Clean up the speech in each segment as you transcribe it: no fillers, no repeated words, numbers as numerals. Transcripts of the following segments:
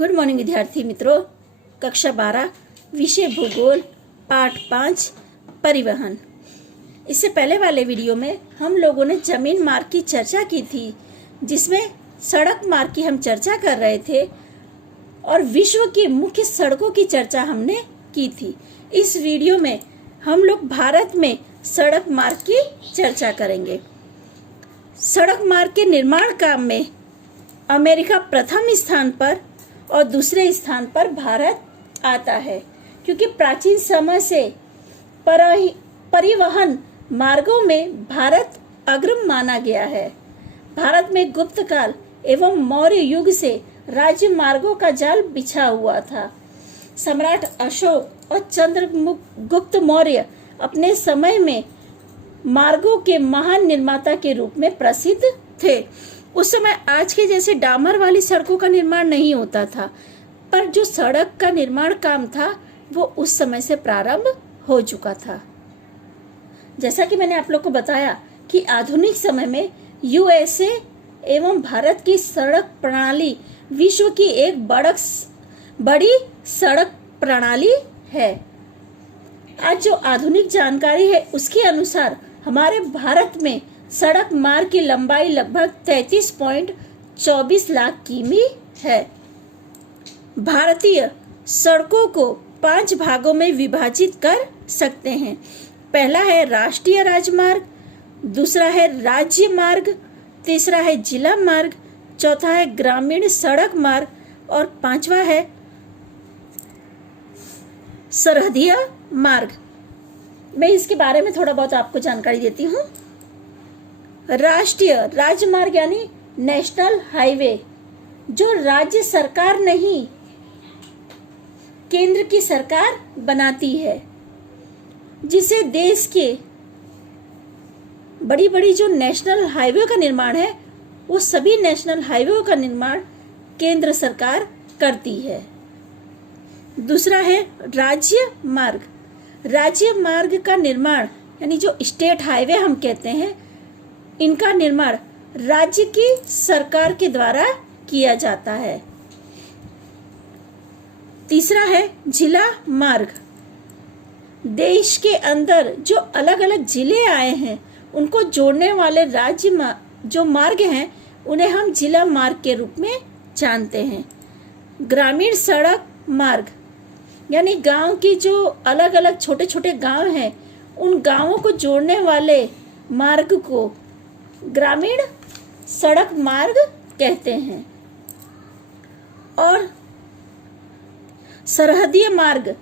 Good morning विद्यार्थी मित्रों। कक्षा 12 विषय भूगोल पाठ 5 परिवहन। इससे पहले वाले वीडियो में हम लोगों ने जमीन मार्ग की चर्चा की थी, जिसमें सड़क मार्ग की हम चर्चा कर रहे थे और विश्व की मुख्य सड़कों की चर्चा हमने की थी। इस वीडियो में हम लोग भारत में सड़क मार्ग की चर्चा करेंगे। सड़क मार्ग के निर्माण काम में अमेरिका प्रथम स्थान पर और दूसरे स्थान पर भारत आता है, क्योंकि प्राचीन समय से परिवहन मार्गों में भारत अग्रम माना गया है। भारत में गुप्त काल एवं मौर्य युग से राज्य मार्गों का जाल बिछा हुआ था। सम्राट अशोक और चंद्रगुप्त मौर्य अपने समय में मार्गों के महान निर्माता के रूप में प्रसिद्ध थे। उस समय आज के जैसे डामर वाली सड़कों का निर्माण नहीं होता था, पर जो सड़क का निर्माण काम था वो उस समय से प्रारंभ हो चुका था। जैसा कि मैंने आप लोग को बताया कि आधुनिक समय में यूएसए एवं भारत की सड़क प्रणाली विश्व की एक बड़ी सड़क प्रणाली है। आज जो आधुनिक जानकारी है उसके अनुसार हमारे भारत में सड़क मार्ग की लंबाई लगभग 33.24 लाख किमी है। भारतीय सड़कों को 5 भागों में विभाजित कर सकते हैं। पहला है राष्ट्रीय राजमार्ग, दूसरा है राज्य मार्ग, तीसरा है जिला मार्ग, चौथा है ग्रामीण सड़क मार्ग और पांचवा है सरहदीय मार्ग। मैं इसके बारे में थोड़ा बहुत आपको जानकारी देती हूँ। राष्ट्रीय राजमार्ग यानी नेशनल हाईवे, जो राज्य सरकार नहीं केंद्र की सरकार बनाती है, जिसे देश के बड़ी बड़ी जो नेशनल हाईवे का निर्माण है वो सभी नेशनल हाईवे का निर्माण केंद्र सरकार करती है। दूसरा है राज्य मार्ग। राज्य मार्ग का निर्माण यानी जो स्टेट हाईवे हम कहते हैं, इनका निर्माण राज्य की सरकार के द्वारा किया जाता है। तीसरा है जिला मार्ग। देश के अंदर जो अलग अलग जिले आए हैं उनको जोड़ने वाले राज्य जो मार्ग हैं उन्हें हम जिला मार्ग के रूप में जानते हैं। ग्रामीण सड़क मार्ग यानी गांव की जो अलग अलग छोटे छोटे गांव हैं उन गांवों को जोड़ने वाले मार्ग को ग्रामीण सड़क मार्ग कहते हैं। और सरहदीय मार्ग,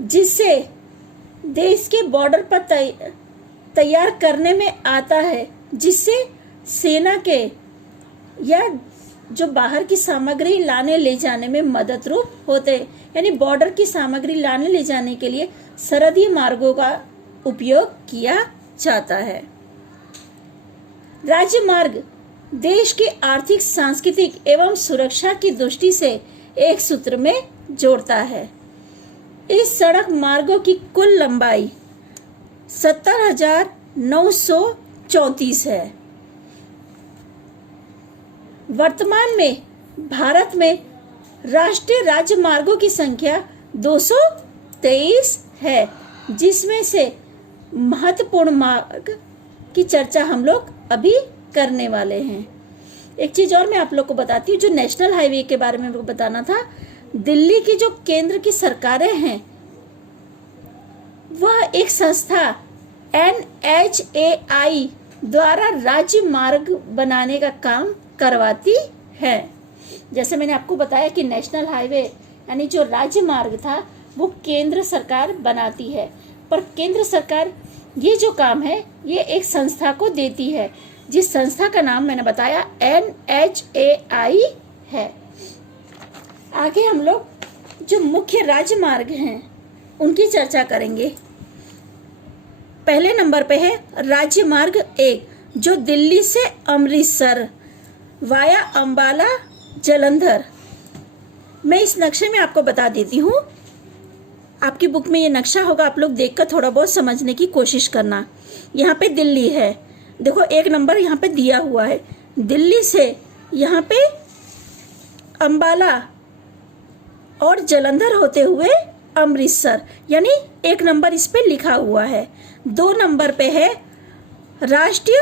जिससे देश के बॉर्डर पर तैयार करने में आता है, जिससे सेना के या जो बाहर की सामग्री लाने ले जाने में मदद रूप होते हैं, यानी बॉर्डर की सामग्री लाने ले जाने के लिए सरहदीय मार्गों का उपयोग किया जाता है। राज्य मार्ग देश की आर्थिक, सांस्कृतिक एवं सुरक्षा की दृष्टि से एक सूत्र में जोड़ता है। इस सड़क मार्गों की कुल लंबाई 70,934 है। वर्तमान में भारत में राष्ट्रीय राजमार्गों की संख्या 223 है, जिसमें से महत्वपूर्ण मार्ग की चर्चा हम लोग अभी करने वाले हैं। एक चीज और मैं आप लोग को बताती हूँ, जो नेशनल हाईवे के बारे में बताना था। दिल्ली की जो केंद्र की सरकारें हैं वह एक संस्था NHAI द्वारा राज्य मार्ग बनाने का काम करवाती है। जैसे मैंने आपको बताया कि नेशनल हाईवे यानी जो राज्य मार्ग था वो केंद्र सरकार बनाती है, पर केंद्र सरकार ये जो काम है ये एक संस्था को देती है, जिस संस्था का नाम मैंने बताया NHAI है। आगे हम लोग जो मुख्य राजमार्ग हैं उनकी चर्चा करेंगे। पहले नंबर पे है राज्य मार्ग 1, जो दिल्ली से अमृतसर वाया अंबाला जालंधर। मैं इस नक्शे में आपको बता देती हूँ, आपकी बुक में ये नक्शा होगा, आप लोग देखकर थोड़ा बहुत समझने की कोशिश करना। यहाँ पे दिल्ली है, देखो 1 नंबर यहाँ पे दिया हुआ है। दिल्ली से यहाँ पे अंबाला और जलंधर होते हुए अमृतसर, यानी 1 नंबर इस पे लिखा हुआ है। 2 नंबर पे है राष्ट्रीय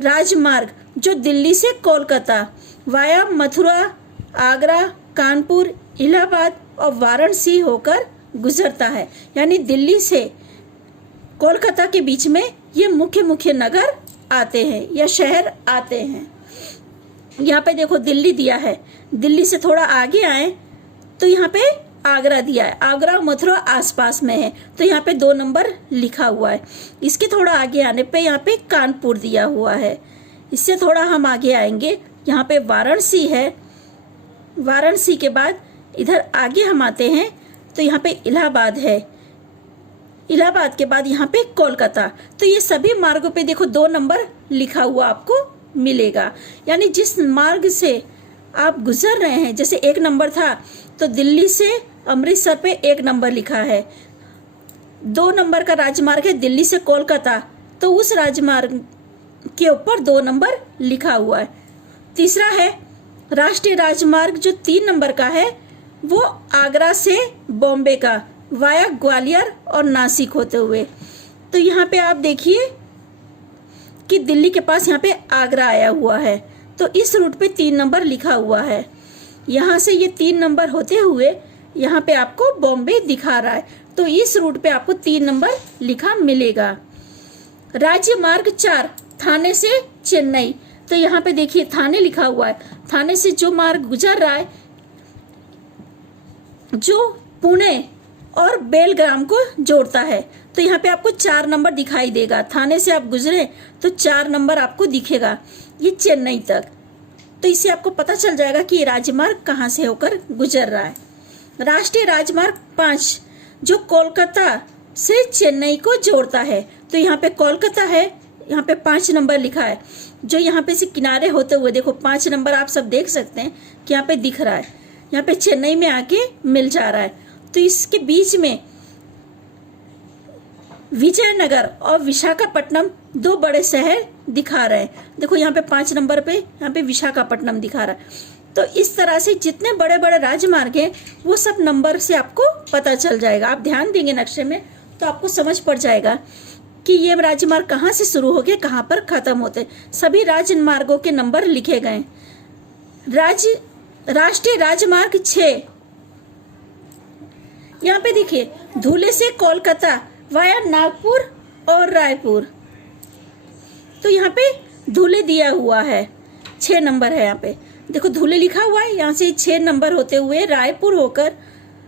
राजमार्ग जो दिल्ली से कोलकाता वाया मथुरा, आगरा, कानपुर, इलाहाबाद और वाराणसी होकर गुजरता है, यानी दिल्ली से कोलकाता के बीच में ये मुख्य मुख्य नगर आते हैं या शहर आते हैं। यहाँ पे देखो दिल्ली दिया है, दिल्ली से थोड़ा आगे आए तो यहाँ पे आगरा दिया है, आगरा मथुरा आसपास में है तो यहाँ पे 2 नंबर लिखा हुआ है। इसके थोड़ा आगे आने पे यहाँ पे कानपुर दिया हुआ है। इससे थोड़ा हम आगे आएंगे, यहाँ पे वाराणसी है। वाराणसी के बाद इधर आगे हम आते हैं तो यहाँ पे इलाहाबाद है। इलाहाबाद के बाद यहाँ पे कोलकाता। तो ये सभी मार्गों पे देखो 2 नंबर लिखा हुआ आपको मिलेगा, यानी जिस मार्ग से आप गुजर रहे हैं, जैसे 1 नंबर था तो दिल्ली से अमृतसर पे 1 नंबर लिखा है। 2 नंबर का राजमार्ग है दिल्ली से कोलकाता, तो उस राजमार्ग के ऊपर 2 नंबर लिखा हुआ है। तीसरा है राष्ट्रीय राजमार्ग जो 3 नंबर का है, वो आगरा से बॉम्बे का वाया ग्वालियर और नासिक होते हुए। तो यहाँ पे आप देखिए कि दिल्ली के पास यहाँ पे आगरा आया हुआ है, तो इस रूट पे 3 नंबर लिखा हुआ है। यहाँ से ये 3 नंबर होते हुए यहाँ पे आपको बॉम्बे दिखा रहा है, तो इस रूट पे आपको 3 नंबर लिखा मिलेगा। राज्य मार्ग 4 थाने से चेन्नई, तो यहाँ पे देखिए थाने लिखा हुआ है। थाने से जो मार्ग गुजर रहा है, जो पुणे और बेलग्राम को जोड़ता है, तो यहाँ पे आपको 4 नंबर दिखाई देगा। थाने से आप गुजरे तो 4 नंबर आपको दिखेगा, ये चेन्नई तक। तो इससे आपको पता चल जाएगा कि ये राजमार्ग कहाँ से होकर गुजर रहा है। राष्ट्रीय राजमार्ग 5 जो कोलकाता से चेन्नई को जोड़ता है, तो यहाँ पे कोलकाता है, यहाँ पे 5 नंबर लिखा है। जो यहाँ पे से किनारे होते हुए देखो 5 नंबर आप सब देख सकते हैं कि यहाँ पे दिख रहा है, यहाँ पे चेन्नई में आके मिल जा रहा है। तो इसके बीच में विजयनगर और विशाखापट्टनम 2 बड़े शहर दिखा रहे हैं। देखो यहाँ पे 5 नंबर पे यहाँ पे विशाखापट्टनम दिखा रहा है। तो इस तरह से जितने बड़े बड़े राजमार्ग हैं वो सब नंबर से आपको पता चल जाएगा। आप ध्यान देंगे नक्शे में तो आपको समझ पड़ जाएगा कि ये राजमार्ग कहाँ से शुरू हो गए, कहाँ पर खत्म होते। सभी राजमार्गों के नंबर लिखे गए। राष्ट्रीय राजमार्ग 6 यहाँ पे देखिए धुले से कोलकाता वाया नागपुर और रायपुर, तो यहाँ पे धुले दिया हुआ है, 6 नंबर है। यहाँ पे देखो धुले लिखा हुआ है, यहाँ से 6 नंबर होते हुए रायपुर होकर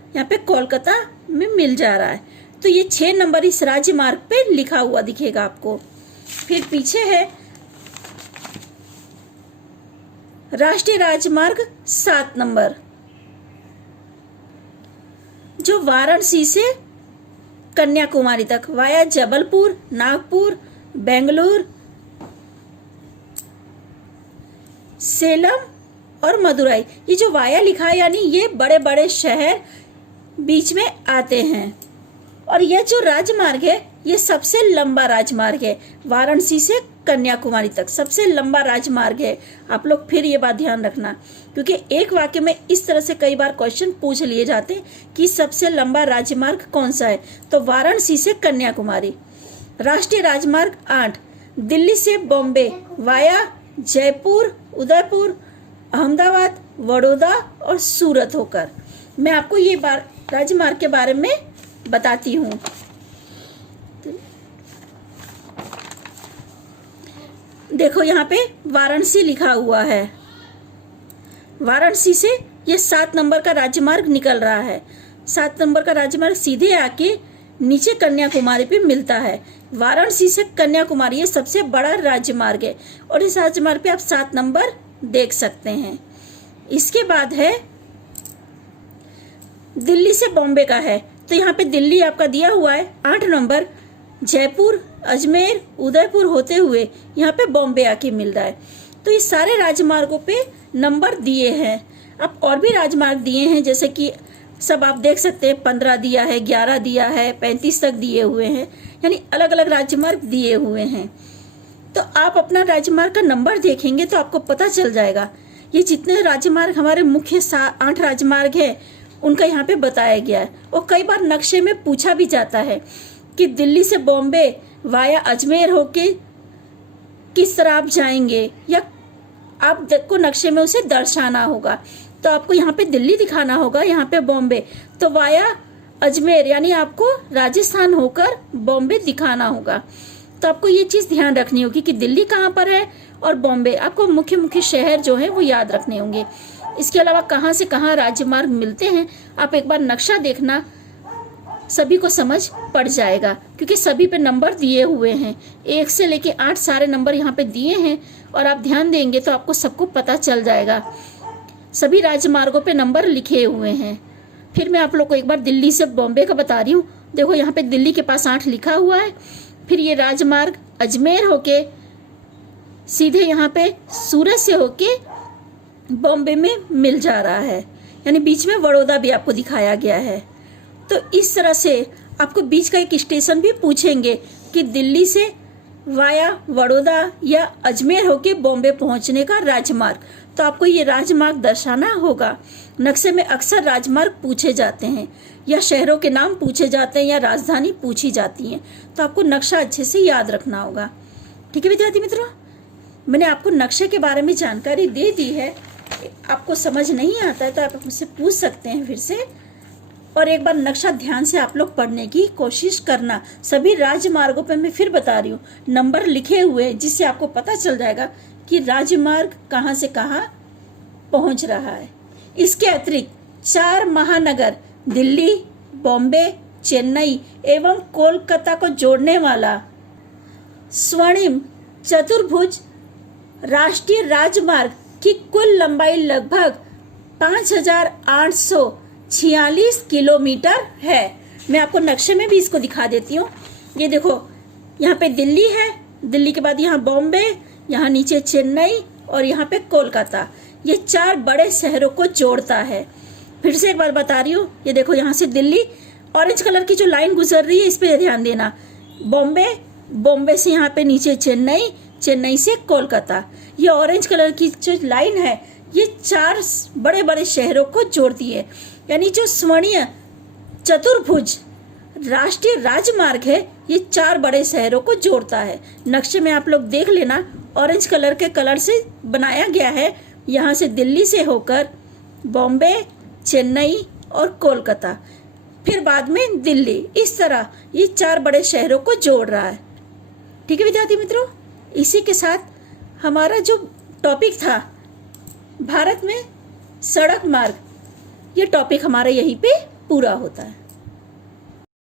यहाँ पे कोलकाता में मिल जा रहा है। तो ये 6 नंबर इस राजमार्ग पे लिखा हुआ दिखेगा आपको। फिर पीछे है राष्ट्रीय राजमार्ग 7 नंबर जो वाराणसी से कन्याकुमारी तक वाया जबलपुर, नागपुर, बेंगलुरु, सेलम और मदुरई, ये जो वाया लिखा है यानी ये बड़े बड़े शहर बीच में आते हैं। और यह जो राजमार्ग है ये सबसे लंबा राजमार्ग है, वाराणसी से कन्याकुमारी तक सबसे लंबा राजमार्ग है। आप लोग फिर ये बात ध्यान रखना, क्योंकि एक वाक्य में इस तरह से कई बार क्वेश्चन पूछ लिए जाते हैं कि सबसे लंबा राजमार्ग कौन सा है, तो वाराणसी से कन्याकुमारी। राष्ट्रीय राजमार्ग 8 दिल्ली से बॉम्बे वाया जयपुर, उदयपुर, अहमदाबाद, वडोदरा और सूरत होकर। मैं आपको ये राजमार्ग के बारे में बताती हूँ। देखो यहाँ पे वाराणसी लिखा हुआ है, वाराणसी से ये 7 नंबर का राजमार्ग निकल रहा है। 7 नंबर का राजमार्ग सीधे आके नीचे कन्याकुमारी पे मिलता है। वाराणसी से कन्याकुमारी ये सबसे बड़ा राजमार्ग है और इस राजमार्ग पे आप 7 नंबर देख सकते हैं। इसके बाद है दिल्ली से बॉम्बे का है, तो यहाँ पे दिल्ली आपका दिया हुआ है 8 नंबर, जयपुर, अजमेर, उदयपुर होते हुए यहाँ पे बॉम्बे आके मिल रहा है। तो ये सारे राजमार्गों पे नंबर दिए हैं। अब और भी राजमार्ग दिए हैं, जैसे कि सब आप देख सकते हैं 15 दिया है, 11 दिया है, 35 तक दिए हुए हैं, यानी अलग अलग राजमार्ग दिए हुए हैं। तो आप अपना राजमार्ग का नंबर देखेंगे तो आपको पता चल जाएगा ये जितने राजमार्ग हमारे मुख्य 8 राजमार्ग हैं उनका यहाँ पे बताया गया है। और कई बार नक्शे में पूछा भी जाता है कि दिल्ली से बॉम्बे वाया अजमेर होके किस तरह आप जाएंगे, या आपको नक्शे में उसे दर्शाना होगा। तो आपको यहाँ पे दिल्ली दिखाना होगा, यहाँ पे बॉम्बे, तो वाया अजमेर यानी आपको राजस्थान होकर बॉम्बे दिखाना होगा। तो आपको ये चीज़ ध्यान रखनी होगी कि दिल्ली कहाँ पर है और बॉम्बे, आपको मुख्य मुख्य शहर जो है वो याद रखने होंगे। इसके अलावा कहाँ से कहाँ राजमार्ग मिलते हैं आप एक बार नक्शा देखना, सभी को समझ पड़ जाएगा, क्योंकि सभी पे नंबर दिए हुए हैं, 1 से लेके 8 सारे नंबर यहाँ पे दिए हैं। और आप ध्यान देंगे तो आपको सबको पता चल जाएगा, सभी राजमार्गों पे नंबर लिखे हुए हैं। फिर मैं आप लोग को एक बार दिल्ली से बॉम्बे का बता रही हूँ। देखो यहाँ पे दिल्ली के पास 8 लिखा हुआ है, फिर ये राजमार्ग अजमेर होके सीधे यहाँ पे सूरत से होके बॉम्बे में मिल जा रहा है, यानी बीच में बड़ौदा भी आपको दिखाया गया है। तो इस तरह से आपको बीच का एक स्टेशन भी पूछेंगे कि दिल्ली से वाया बड़ौदा या अजमेर होके बॉम्बे पहुंचने का राजमार्ग, तो आपको ये राजमार्ग दर्शाना होगा। नक्शे में अक्सर राजमार्ग पूछे जाते हैं, या शहरों के नाम पूछे जाते हैं, या राजधानी पूछी जाती है, तो आपको नक्शा अच्छे से याद रखना होगा। ठीक है विद्यार्थी मित्रों, मैंने आपको नक्शे के बारे में जानकारी दे दी है। आपको समझ नहीं आता है तो आप मुझसे पूछ सकते हैं फिर से, और एक बार नक्शा ध्यान से आप लोग पढ़ने की कोशिश करना। सभी राजमार्गों पे मैं फिर बता रही हूँ नंबर लिखे हुए हैं, जिससे आपको पता चल जाएगा कि राजमार्ग कहाँ से कहाँ पहुँच रहा है। इसके अतिरिक्त 4 महानगर दिल्ली, बॉम्बे, चेन्नई एवं कोलकाता को जोड़ने वाला स्वर्णिम चतुर्भुज राष्ट्रीय राजमार्ग की कुल लंबाई लगभग 5,846 किलोमीटर है। मैं आपको नक्शे में भी इसको दिखा देती हूँ। ये देखो, यहाँ पे दिल्ली है, दिल्ली के बाद यहाँ बॉम्बे, यहाँ नीचे चेन्नई और यहाँ पे कोलकाता। ये 4 बड़े शहरों को जोड़ता है। फिर से एक बार बता रही हूँ, ये देखो यहाँ से दिल्ली, ऑरेंज कलर की जो लाइन गुजर रही है इस पे ध्यान देना, बॉम्बे, बॉम्बे से यहाँ पे नीचे चेन्नई, चेन्नई से कोलकाता। ये ऑरेंज कलर की जो लाइन है ये 4 बड़े बड़े शहरों को जोड़ती है, यानी जो स्वर्णीय चतुर्भुज राष्ट्रीय राजमार्ग है ये 4 बड़े शहरों को जोड़ता है। नक्शे में आप लोग देख लेना, ऑरेंज कलर के कलर से बनाया गया है। यहाँ से दिल्ली से होकर बॉम्बे, चेन्नई और कोलकाता, फिर बाद में दिल्ली, इस तरह ये 4 बड़े शहरों को जोड़ रहा है। ठीक है विद्यार्थी मित्रों, इसी के साथ हमारा जो टॉपिक था भारत में सड़क मार्ग, ये टॉपिक हमारा यहीं पे पूरा होता है।